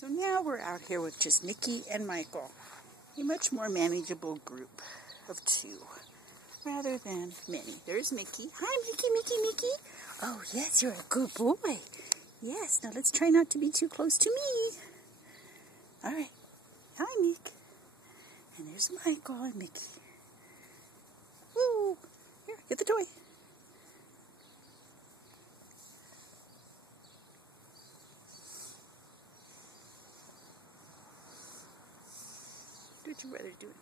So now we're out here with just Mickey and Michael, a much more manageable group of two, rather than many. There's Mickey. Hi, Mickey, Mickey, Mickey. Oh, yes, you're a good boy. Yes, now let's try not to be too close to me. All right. Hi, Mick. And there's Michael and Mickey. Woo! Here, get the toy. Do what your brother's doing.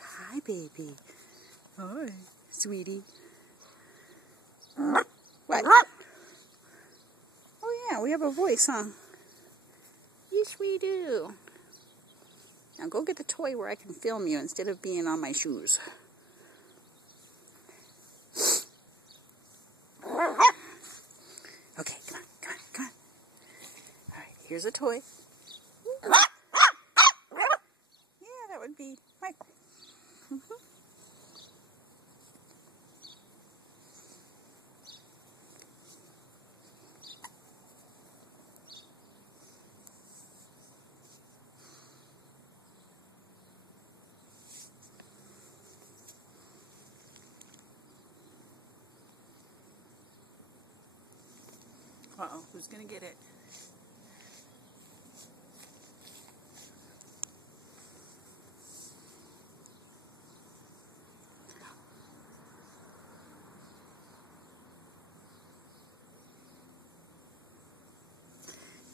Hi, baby. Hi, sweetie. What? Oh, yeah, we have a voice, huh? Yes, we do. Now go get the toy where I can film you instead of being on my shoes. Okay, come on, come on, come on. All right, here's a toy. Yeah, that would be Mike. Uh-oh, who's gonna get it?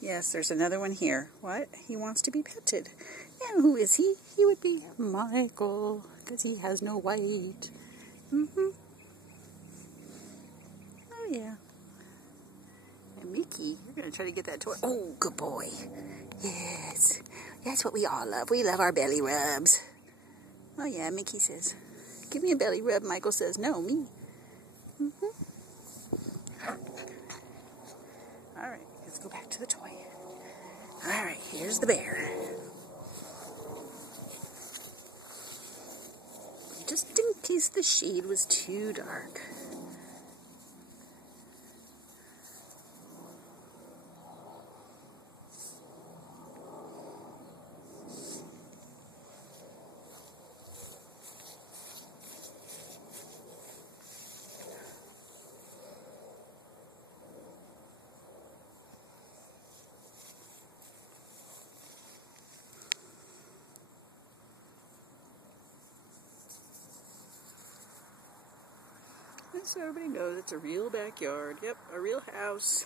Yes, there's another one here. What? He wants to be petted. And who is he? He would be Michael, because he has no white. Oh, yeah. And Mickey, you're going to try to get that toy. Oh, good boy. Yes. That's what we all love. We love our belly rubs. Oh, yeah, Mickey says, give me a belly rub. Michael says, no, me. All right, let's go back to the toy. All right, here's the bear. Just in case the shade was too dark. And so everybody knows it's a real backyard. Yep, a real house.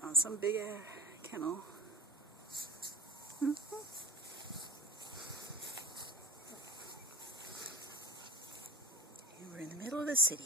Not some big kennel. We're in the middle of the city.